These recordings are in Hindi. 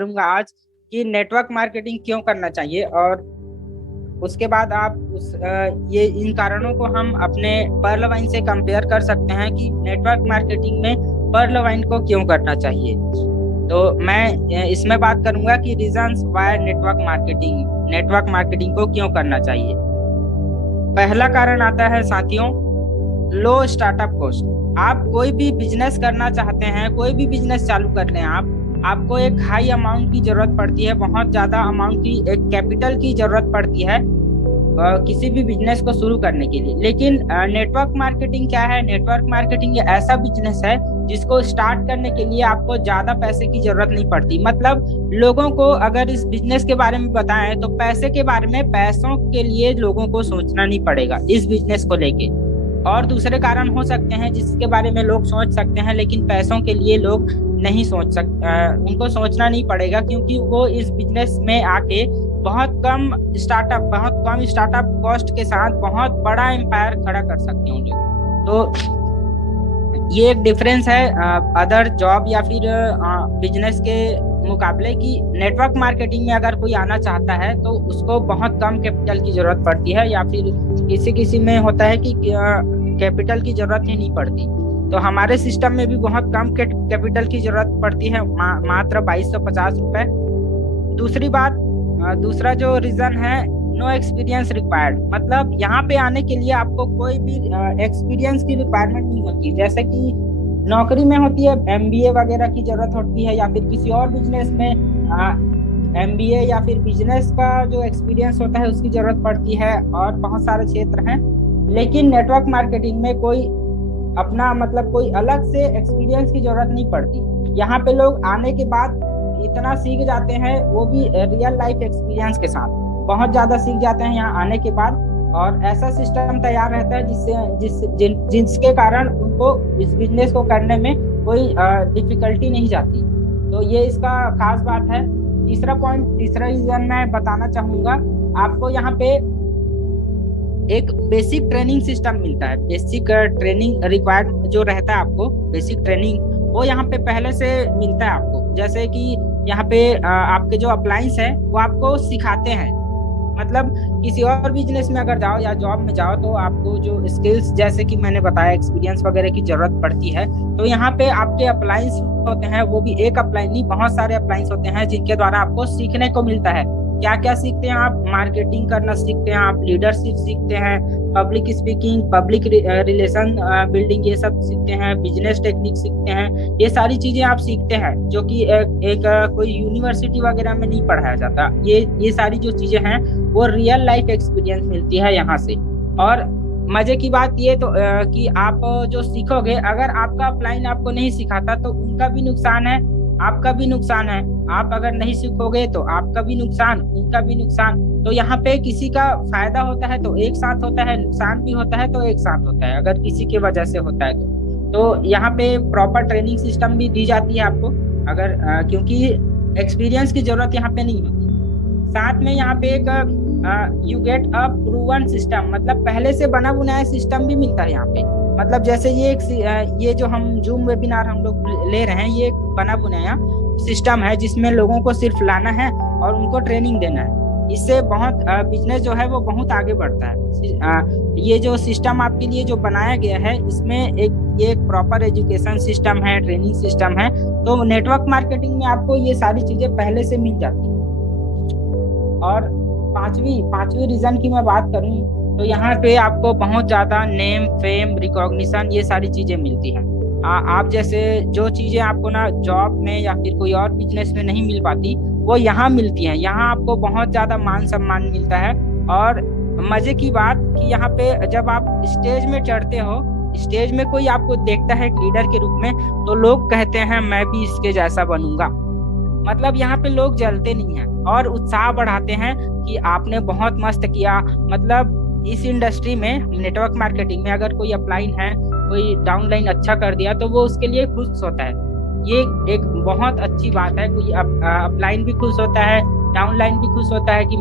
करूंगा आज कि नेटवर्क मार्केटिंग क्यों करना चाहिए। और उसके बाद आप ये इन कारणों को हम अपने पर्ल वाइन से कंपेयर कर सकते हैं कि नेटवर्क मार्केटिंग में पर्ल वाइन को क्यों करना चाहिए। तो मैं इसमें बात करूंगा कि रीजंस वाई नेटवर्क मार्केटिंग को क्यों करना चाहिए। पहला कारण आता है साथियों, लो स्टार्टअप कॉस्ट। आप कोई भी बिजनेस करना चाहते हैं, कोई भी बिजनेस चालू कर रहे हैं आपको एक हाई अमाउंट की जरूरत पड़ती है, बहुत ज्यादा अमाउंट की एक कैपिटल की जरूरत पड़ती है किसी भी बिजनेस को शुरू करने के लिए। लेकिन नेटवर्क मार्केटिंग क्या है? नेटवर्क मार्केटिंग ऐसा बिजनेस है जिसको स्टार्ट करने के लिए आपको ज्यादा पैसे की जरूरत नहीं पड़ती। मतलब लोगों को अगर इस बिजनेस के बारे में बताएं तो पैसे के बारे में, पैसों के लिए लोगों को सोचना नहीं पड़ेगा इस बिजनेस को लेके। और दूसरे कारण हो सकते हैं जिसके बारे में लोग सोच सकते हैं, लेकिन पैसों के लिए लोग नहीं सोच सकते, उनको सोचना नहीं पड़ेगा, क्योंकि वो इस बिजनेस में आके बहुत कम स्टार्टअप कॉस्ट के साथ बहुत बड़ा एम्पायर खड़ा कर सकते हैं लोग। तो ये एक डिफरेंस है अदर जॉब या फिर बिजनेस के मुकाबले, कि नेटवर्क मार्केटिंग में अगर कोई आना चाहता है तो उसको बहुत कम कैपिटल की जरूरत पड़ती है, या फिर किसी में होता है कि कैपिटल की जरूरत ही नहीं पड़ती। तो हमारे सिस्टम में भी बहुत कम कैपिटल की जरूरत पड़ती है, मात्र 2250 रुपए। दूसरी बात, दूसरा जो रीजन है, नो एक्सपीरियंस रिक्वायर्ड। मतलब यहाँ पे आने के लिए आपको कोई भी एक्सपीरियंस की रिक्वायरमेंट नहीं होती, जैसे कि नौकरी में होती है एमबीए वगैरह की जरूरत होती है, या फिर किसी और बिजनेस में एमबीए या फिर बिजनेस का जो एक्सपीरियंस होता है उसकी जरूरत पड़ती है, और बहुत सारे क्षेत्र हैं। लेकिन नेटवर्क मार्केटिंग में कोई अलग से एक्सपीरियंस की जरूरत नहीं पड़ती। यहाँ पे लोग आने के बाद इतना सीख जाते हैं, वो भी रियल लाइफ एक्सपीरियंस के साथ बहुत ज्यादा सीख जाते हैं यहाँ आने के बाद, और ऐसा सिस्टम तैयार रहता है जिसके कारण उनको इस बिजनेस को करने में कोई डिफिकल्टी नहीं जाती। तो ये इसका खास बात है। तीसरा रीजन मैं बताना चाहूंगा, आपको यहाँ पे एक बेसिक ट्रेनिंग सिस्टम मिलता है। बेसिक ट्रेनिंग रिक्वायर्ड जो रहता है, आपको बेसिक ट्रेनिंग वो यहाँ पे पहले से मिलता है आपको। जैसे कि यहाँ पे आपके जो अप्लायंस है वो आपको सिखाते हैं। मतलब किसी और बिजनेस में अगर जाओ या जॉब में जाओ तो आपको जो स्किल्स, जैसे कि मैंने बताया, एक्सपीरियंस वगैरह की जरूरत पड़ती है। तो यहाँ पे आपके अप्लायंस होते हैं, वो भी एक अप्लायंस नहीं, बहुत सारे अप्लायंस होते हैं जिनके द्वारा आपको सीखने को मिलता है। क्या क्या सीखते हैं आप? मार्केटिंग करना सीखते हैं आप, लीडरशिप सीखते हैं, public speaking, public relation building, ये सब सीखते हैं, बिजनेस टेक्निक सीखते हैं। ये सारी चीजें आप सीखते हैं, जो कि एक कोई यूनिवर्सिटी वगैरह में नहीं पढ़ाया जाता। ये सारी जो चीजें हैं वो रियल लाइफ एक्सपीरियंस मिलती है यहाँ से। और मजे की बात ये तो कि आप जो सीखोगे, अगर आपका अपलाइन आपको नहीं सिखाता तो उनका भी नुकसान है, आपका भी नुकसान है। आप अगर नहीं सीखोगे तो आपका भी नुकसान, उनका भी नुकसान। तो यहाँ पे किसी का फायदा होता है तो एक साथ होता है, नुकसान भी होता है तो एक साथ होता है, अगर किसी की वजह से होता है तो यहाँ पे प्रॉपर ट्रेनिंग सिस्टम भी दी जाती है आपको, अगर क्योंकि एक्सपीरियंस की जरूरत यहाँ पे नहीं होती। साथ में यहाँ पे एक you get a proven system, मतलब पहले से बना बुनाया सिस्टम भी मिलता है यहाँ पे। मतलब जैसे ये जो हम जूम वेबिनार हम लोग ले रहे हैं, ये एक बना बुनाया सिस्टम है जिसमें लोगों को सिर्फ लाना है और उनको ट्रेनिंग देना है। इससे बहुत बिजनेस जो है वो बहुत आगे बढ़ता है। ये जो सिस्टम आपके लिए जो बनाया गया है, इसमें ये एक प्रॉपर एजुकेशन सिस्टम है, ट्रेनिंग सिस्टम है। तो नेटवर्क मार्केटिंग में आपको ये सारी चीजें पहले से मिल जाती है। और पांचवी रीजन की मैं बात करूं तो यहाँ पे आपको बहुत ज्यादा नेम, फेम, रिकॉग्निशन, ये सारी चीजें मिलती हैं। आप जैसे जो चीजें आपको ना जॉब में या फिर कोई और बिजनेस में नहीं मिल पाती, वो यहाँ मिलती हैं। यहाँ आपको बहुत ज्यादा मान सम्मान मिलता है। और मजे की बात कि यहाँ पे जब आप स्टेज में चढ़ते हो, स्टेज में कोई आपको देखता है लीडर के रूप में, तो लोग कहते हैं मैं भी इसके जैसा बनूंगा। मतलब यहाँ पे लोग जलते नहीं हैं और उत्साह बढ़ाते हैं कि आपने बहुत मस्त किया। मतलब इस इंडस्ट्री में, नेटवर्क मार्केटिंग में, अगर कोई अपलाइन है, कोई डाउनलाइन अच्छा कर दिया तो वो उसके लिए खुश होता है। ये एक बहुत अच्छी बात है। कोई अपलाइन भी खुश होता है, डाउनलाइन भी खुश होता है कि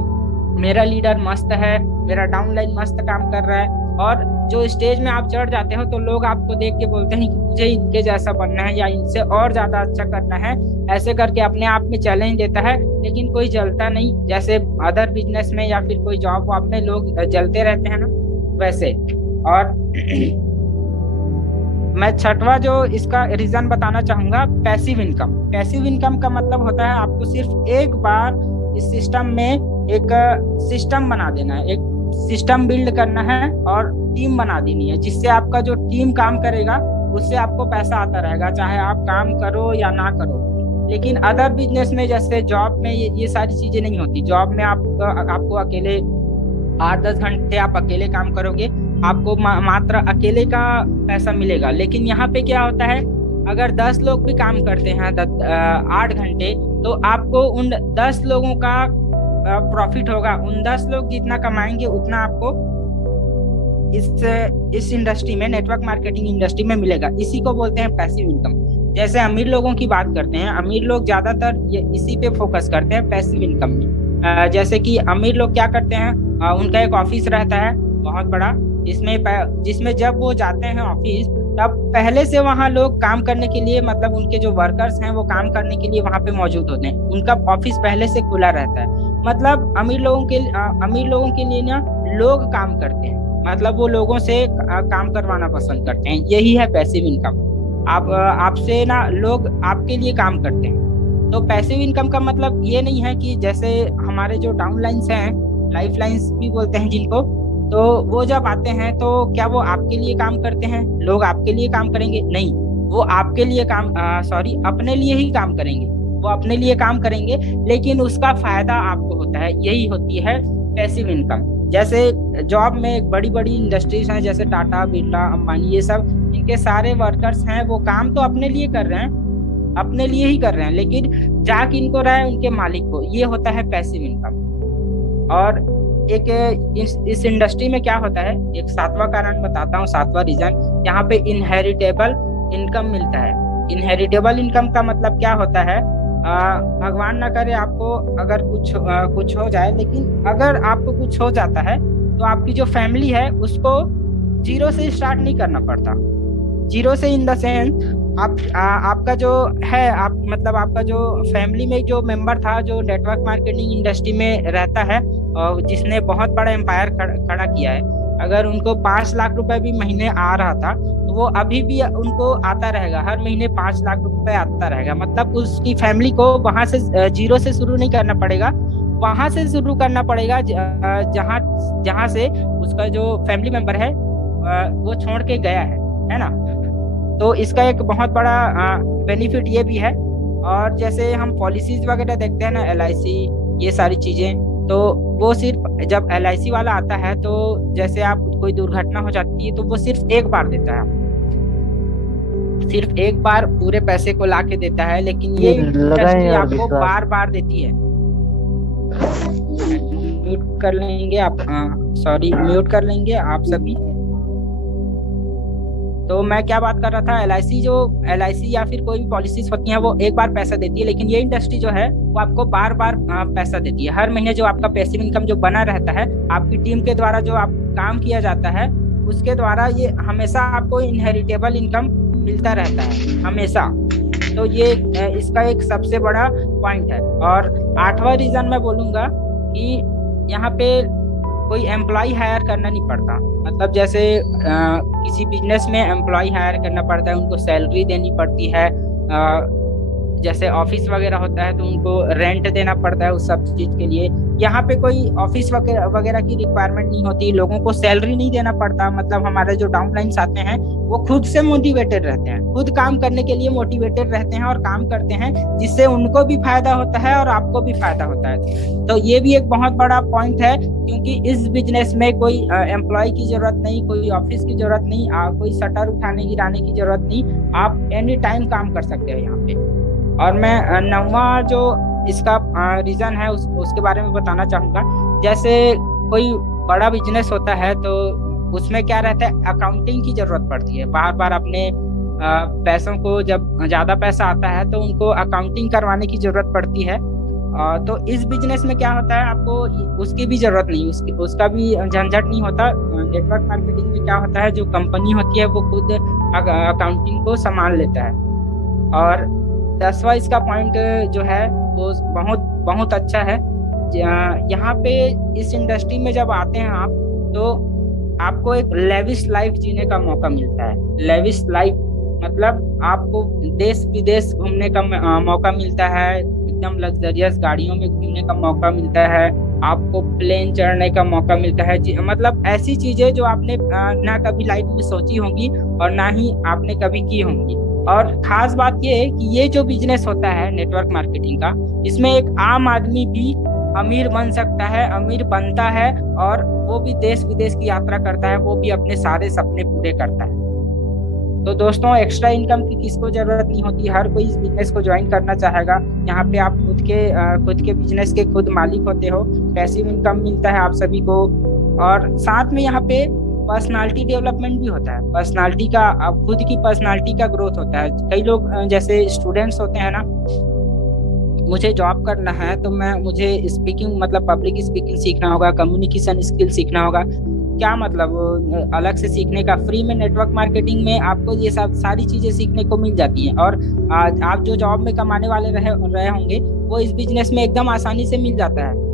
मेरा लीडर मस्त है, मेरा डाउनलाइन मस्त काम कर रहा है। और जो स्टेज में आप चढ़ जाते हो तो लोग आपको देख के बोलते हैं कि मुझे इनके जैसा बनना है या इनसे और ज्यादा अच्छा करना है, ऐसे करके अपने आप में चैलेंज देता है, लेकिन कोई जलता नहीं। जैसे अदर बिजनेस में या फिर कोई जॉब वॉब में लोग जलते रहते हैं ना, वैसे। और मैं छठवां जो इसका रीजन बताना चाहूंगा, पैसिव इनकम। पैसिव इनकम का मतलब होता है आपको सिर्फ एक बार इस सिस्टम में एक सिस्टम बना देना है, एक सिस्टम बिल्ड करना है और टीम बना देनी है, जिससे आपका जो टीम काम करेगा उससे आपको पैसा आता रहेगा, चाहे आप काम करो या ना करो। लेकिन अदर बिजनेस में जैसे जॉब में ये सारी चीजें नहीं होती। जॉब में आपको अकेले 8-10 घंटे आप अकेले काम करोगे, आपको मात्र अकेले का पैसा मिलेगा। लेकिन यहाँ पे क्या होता है, अगर 10 लोग भी काम करते हैं 8 घंटे, तो आपको उन 10 लोगों का प्रॉफिट होगा। उन 10 लोग जितना कमाएंगे उतना आपको इस इंडस्ट्री में, नेटवर्क मार्केटिंग इंडस्ट्री में मिलेगा। इसी को बोलते हैं पैसिव इनकम। जैसे अमीर लोगों की बात करते हैं, अमीर लोग ज्यादातर इसी पे फोकस करते हैं, पैसिव इनकम में। जैसे कि अमीर लोग क्या करते हैं, उनका एक ऑफिस रहता है बहुत बड़ा, जिसमें जब वो जाते हैं ऑफिस, तब पहले से वहाँ लोग काम करने के लिए, मतलब उनके जो वर्कर्स हैं वो काम करने के लिए वहाँ पे मौजूद होते हैं। उनका ऑफिस पहले से खुला रहता है। मतलब अमीर लोगों के लिए ना लोग काम करते हैं, मतलब वो लोगों से काम करवाना पसंद करते हैं। यही है पैसिव इनकम। आपसे ना लोग आपके लिए काम करते हैं। तो पैसिव इनकम का मतलब ये नहीं है कि जैसे हमारे जो डाउन लाइन्स हैं, लाइफ लाइन्स भी बोलते हैं जिनको, तो वो जब आते हैं तो क्या वो आपके लिए काम करते हैं, लोग आपके लिए काम करेंगे? नहीं, वो आपके लिए अपने लिए ही काम करेंगे। वो अपने लिए काम करेंगे, लेकिन उसका फायदा आपको होता है। यही होती है पैसिव इनकम। जैसे जॉब में एक बड़ी बड़ी इंडस्ट्रीज हैं, जैसे टाटा, बिरला, अंबानी, ये सब, इनके सारे वर्कर्स हैं, वो काम तो अपने लिए कर रहे हैं, अपने लिए ही कर रहे हैं, लेकिन जा किनको रहा है, उनके मालिक को। ये होता है पैसिव इनकम। और एक इस इंडस्ट्री में क्या होता है, एक 7वां कारण बताता हूँ, 7वां रीजन। यहाँ पे इनहेरिटेबल इनकम मिलता है। इनहेरिटेबल इनकम का मतलब क्या होता है, भगवान ना करे आपको अगर कुछ हो जाए, लेकिन अगर आपको कुछ हो जाता है तो आपकी जो फैमिली है उसको जीरो से स्टार्ट नहीं करना पड़ता। जीरो से इन द सेंस आपका जो है, मतलब आपका जो फैमिली में जो मेंबर था, जो नेटवर्क मार्केटिंग इंडस्ट्री में रहता है और जिसने बहुत बड़ा एम्पायर खड़ा किया है, अगर उनको 5 लाख रुपए भी महीने आ रहा था, तो वो अभी भी उनको आता रहेगा, हर महीने 5 लाख रुपए आता रहेगा। मतलब उसकी फैमिली को वहां से जीरो से शुरू नहीं करना पड़ेगा, वहां से शुरू करना पड़ेगा जहां से उसका जो फैमिली मेंबर है वो छोड़ के गया है ना। तो इसका एक बहुत बड़ा बेनिफिट ये भी है। और जैसे हम पॉलिसीज वगैरह देखते हैं ना, LIC, ये सारी चीजें, तो वो सिर्फ जब LIC वाला आता है, तो जैसे आप कोई दुर्घटना हो जाती है तो वो सिर्फ एक बार देता है, सिर्फ एक बार पूरे पैसे को ला के देता है। लेकिन ये इंडस्ट्री आपको बार बार देती है। म्यूट कर लेंगे आप, म्यूट कर लेंगे आप सभी। तो मैं क्या बात कर रहा था, LIC या फिर कोई भी पॉलिसीज होती हैं, वो एक बार पैसा देती है, लेकिन ये इंडस्ट्री जो है वो आपको बार बार पैसा देती है। हर महीने जो आपका पैसिव इनकम जो बना रहता है, आपकी टीम के द्वारा जो आप काम किया जाता है, उसके द्वारा ये हमेशा आपको इनहेरिटेबल इनकम मिलता रहता है, हमेशा। तो ये इसका एक सबसे बड़ा पॉइंट है। और 8वां रीजन मैं बोलूंगा कि यहाँ पे कोई एम्प्लॉय हायर करना नहीं पड़ता। मतलब जैसे किसी बिजनेस में एम्प्लॉय हायर करना पड़ता है, उनको सैलरी देनी पड़ती है, जैसे ऑफिस वगैरह होता है तो उनको रेंट देना पड़ता है उस सब चीज के लिए। यहाँ पे कोई ऑफिस वगैरह की रिक्वायरमेंट नहीं होती, लोगों को सैलरी नहीं देना पड़ता। मतलब हमारे जो डाउनलाइंस आते हैं वो खुद से मोटिवेटेड रहते हैं, खुद काम करने के लिए मोटिवेटेड रहते हैं और काम करते हैं, जिससे उनको भी फायदा होता है और आपको भी फायदा होता है। तो ये भी एक बहुत बड़ा पॉइंट है, क्योंकि इस बिजनेस में कोई एम्प्लॉय की जरूरत नहीं, कोई ऑफिस की जरूरत नहीं, कोई शटर उठाने गिराने की जरूरत नहीं, आप एनी टाइम काम कर सकते हो यहाँ पे। और मैं 9वां जो इसका रीजन है उसके बारे में बताना चाहूंगा। जैसे कोई बड़ा बिजनेस होता है तो उसमें क्या रहता है, अकाउंटिंग की जरूरत पड़ती है। बार बार अपने पैसों को, जब ज्यादा पैसा आता है तो उनको अकाउंटिंग करवाने की जरूरत पड़ती है। तो इस बिजनेस में क्या होता है, आपको उसकी भी जरूरत नहीं, उसका भी झंझट नहीं होता। नेटवर्क मार्केटिंग में क्या होता है, जो कंपनी होती है वो खुद अकाउंटिंग को संभाल लेता है। और 10वां इसका पॉइंट जो है वो बहुत बहुत अच्छा है। यहाँ पे इस इंडस्ट्री में जब आते हैं आप, तो आपको एक लेविश लाइफ जीने का मौका मिलता है। लेविश लाइफ मतलब आपको देश विदेश घूमने का मौका मिलता है, एकदम लग्जरियस गाड़ियों में घूमने का मौका मिलता है, आपको प्लेन चढ़ने का मौका मिलता है। मतलब ऐसी चीजें जो आपने ना कभी लाइफ में सोची होंगी और ना ही आपने कभी की होंगी। और खास बात ये है कि ये जो बिजनेस होता है नेटवर्क मार्केटिंग का, इसमें एक आम आदमी भी अमीर बन सकता है, अमीर बनता है, और वो भी देश विदेश की यात्रा करता है, वो भी अपने सारे सपने पूरे करता है। तो दोस्तों, एक्स्ट्रा इनकम की किसको जरूरत नहीं होती, हर कोई इस बिजनेस को ज्वाइन करना चाहेगा। यहाँ पे आप खुद के बिजनेस के खुद मालिक होते हो, पैसिव इनकम मिलता है आप सभी को, और साथ में यहाँ पे पर्सनालिटी डेवलपमेंट भी होता है। पर्सनालिटी का, आप खुद की पर्सनालिटी का ग्रोथ होता है। कई लोग जैसे स्टूडेंट्स होते हैं ना, मुझे जॉब करना है तो मुझे स्पीकिंग मतलब पब्लिक स्पीकिंग सीखना होगा, कम्युनिकेशन स्किल सीखना होगा। क्या मतलब अलग से सीखने का, फ्री में नेटवर्क मार्केटिंग में आपको ये सब सारी चीजें सीखने को मिल जाती हैं। और आप जो जॉब में कमाने वाले रहे होंगे, वो इस बिजनेस में एकदम आसानी से मिल जाता है।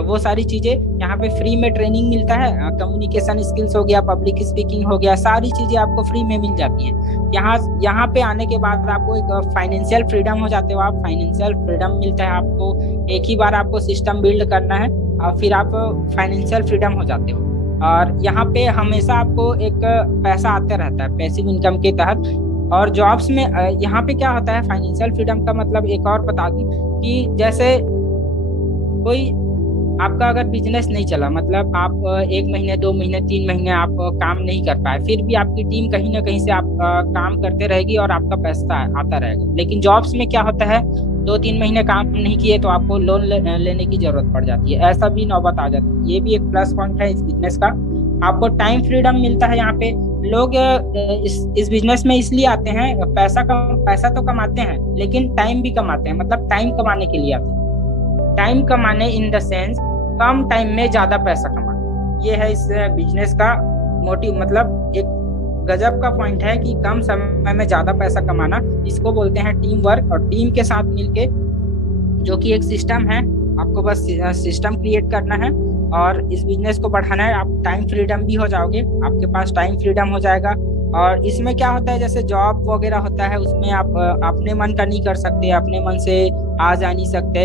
वो सारी चीजें यहाँ पे फ्री में ट्रेनिंग मिलता है। कम्युनिकेशन स्किल्स हो गया, पब्लिक स्पीकिंग हो गया, सारी चीजें आपको फ्री में मिल जाती हैं। यहाँ पे आने के बाद आपको एक फाइनेंशियल फ्रीडम हो जाते हो। आप फाइनेंशियल फ्रीडम मिलता है आपको, एक ही बार आपको सिस्टम बिल्ड करना है और फिर आप फाइनेंशियल फ्रीडम हो जाते हो। और यहाँ पे हमेशा आपको एक पैसा आता रहता है पैसिव इनकम के तहत। और जॉब्स में यहाँ पे क्या होता है, फाइनेंशियल फ्रीडम का मतलब एक और बता दूं कि जैसे कोई आपका अगर बिजनेस नहीं चला, मतलब आप 1 महीने 2 महीने 3 महीने आप काम नहीं कर पाए, फिर भी आपकी टीम कहीं ना कहीं से आप काम करते रहेगी और आपका पैसा आता रहेगा। लेकिन जॉब्स में क्या होता है, 2-3 महीने काम नहीं किए तो आपको लोन लेने की जरूरत पड़ जाती है, ऐसा भी नौबत आ जाती है। ये भी एक प्लस पॉइंट है इस बिजनेस का। आपको टाइम फ्रीडम मिलता है। यहाँ पे लोग इस बिजनेस में इसलिए आते हैं, पैसा तो कमाते हैं लेकिन टाइम भी कमाते हैं। मतलब टाइम कमाने के लिए आते हैं, टाइम कमाने in the sense come time में ज्यादा पैसा कमाना। ये है इस बिजनेस का मोटिव। मतलब एक गजब का पॉइंट है कि कम समय में ज्यादा पैसा कमाना। इसको बोलते हैं टीम वर्क। और टीम के साथ मिलके, जो कि एक सिस्टम है, आपको बस सिस्टम क्रिएट करना है और इस बिजनेस को बढ़ाना है। आप टाइम फ्रीडम भी हो जाओगे, आपके पास टाइम फ्रीडम हो जाएगा। और इसमें क्या होता है, जैसे जॉब वगैरह होता है उसमें आप अपने मन का नहीं कर सकते, अपने मन से आ जा नहीं सकते,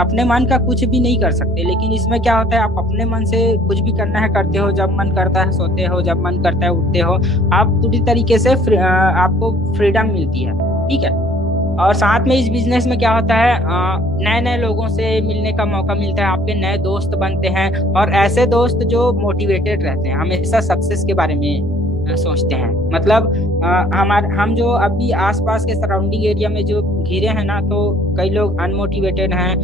अपने मन का कुछ भी नहीं कर सकते। लेकिन इसमें क्या होता है, आप अपने मन से कुछ भी करना है करते हो, जब मन करता है सोते हो, जब मन करता है उठते हो। आप पूरी तरीके से आपको फ्रीडम मिलती है, ठीक है। और साथ में इस बिजनेस में क्या होता है, नए नए लोगों से मिलने का मौका मिलता है, आपके नए दोस्त बनते हैं, और ऐसे दोस्त जो मोटिवेटेड रहते हैं, हमेशा सक्सेस के बारे में सोचते हैं। मतलब हम जो अभी आसपास के सराउंडिंग एरिया में जो घिरे हैं ना, तो कई लोग अनमोटिवेटेड हैं,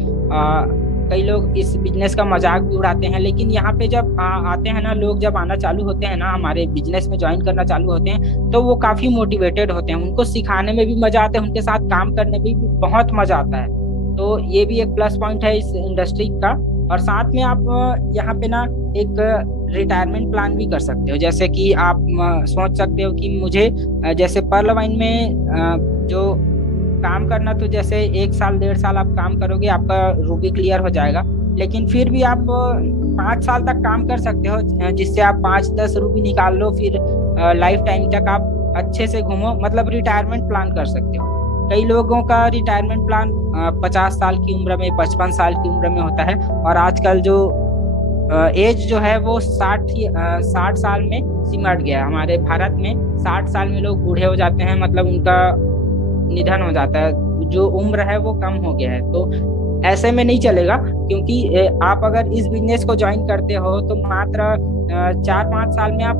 कई लोग इस बिजनेस का मजाक भी उड़ाते हैं। लेकिन यहाँ पे जब आते हैं ना लोग, जब आना चालू होते हैं ना, हमारे बिजनेस में ज्वाइन करना चालू होते हैं, तो वो काफी मोटिवेटेड होते हैं। उनको सिखाने में भी मजा आता है, उनके साथ काम करने में भी बहुत मजा आता है। तो ये भी एक प्लस पॉइंट है इस इंडस्ट्री का। और साथ में आप यहाँ पे ना एक रिटायरमेंट प्लान भी कर सकते हो। जैसे कि आप सोच सकते हो कि मुझे जैसे पर्ल वाइन में जो काम करना, तो जैसे 1 साल 1.5 साल आप काम करोगे, आपका रूबी क्लियर हो जाएगा। लेकिन फिर भी आप 5 साल तक काम कर सकते हो, जिससे आप 5-10 रूबी निकाल लो, फिर लाइफ टाइम तक आप अच्छे से घूमो। मतलब रिटायरमेंट प्लान कर सकते हो। कई लोगों का रिटायरमेंट प्लान 50 साल की उम्र में, 55 साल की उम्र में होता है। और आजकल जो एज जो है वो 60 साल में सिमट गया है। हमारे भारत में 60 साल में लोग बूढ़े हो जाते हैं, मतलब उनका निधन हो जाता है, जो उम्र है वो कम हो गया है। तो ऐसे में नहीं चलेगा, क्योंकि आप अगर इस बिजनेस को ज्वाइन करते हो तो मात्र 4-5 साल में आप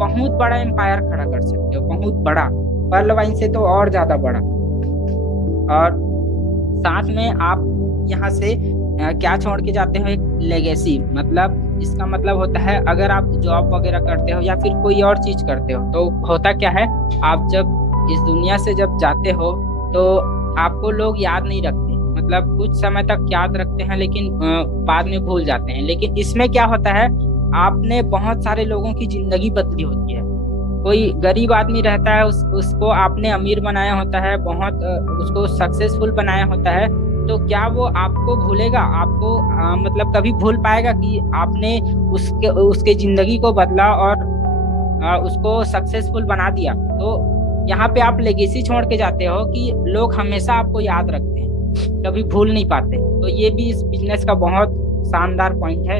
बहुत बड़ा एम्पायर खड़ा कर सकते हो, बहुत बड़ा, पर्ल वाइन से तो और ज्यादा बड़ा। और साथ में आप यहाँ से क्या छोड़ के जाते हो, एक लेगेसी। मतलब इसका मतलब होता है, अगर आप जॉब वगैरह करते हो या फिर कोई और चीज करते हो, तो होता क्या है, आप जब इस दुनिया से जब जाते हो तो आपको लोग याद नहीं रखते। मतलब कुछ समय तक याद रखते हैं, लेकिन बाद में भूल जाते हैं। लेकिन इसमें क्या होता है, आपने बहुत सारे लोगों की जिंदगी बदली होती है। कोई गरीब आदमी रहता है, उसको आपने अमीर बनाया होता है, बहुत उसको सक्सेसफुल बनाया होता है, तो क्या वो आपको भूलेगा? आपको मतलब कभी भूल पाएगा कि आपने उसके उसके जिंदगी को बदला और उसको सक्सेसफुल बना दिया? तो यहाँ पे आप लेगेसी छोड़ के जाते हो कि लोग हमेशा आपको याद रखते हैं, कभी भूल नहीं पाते। तो ये भी इस बिजनेस का बहुत शानदार पॉइंट है।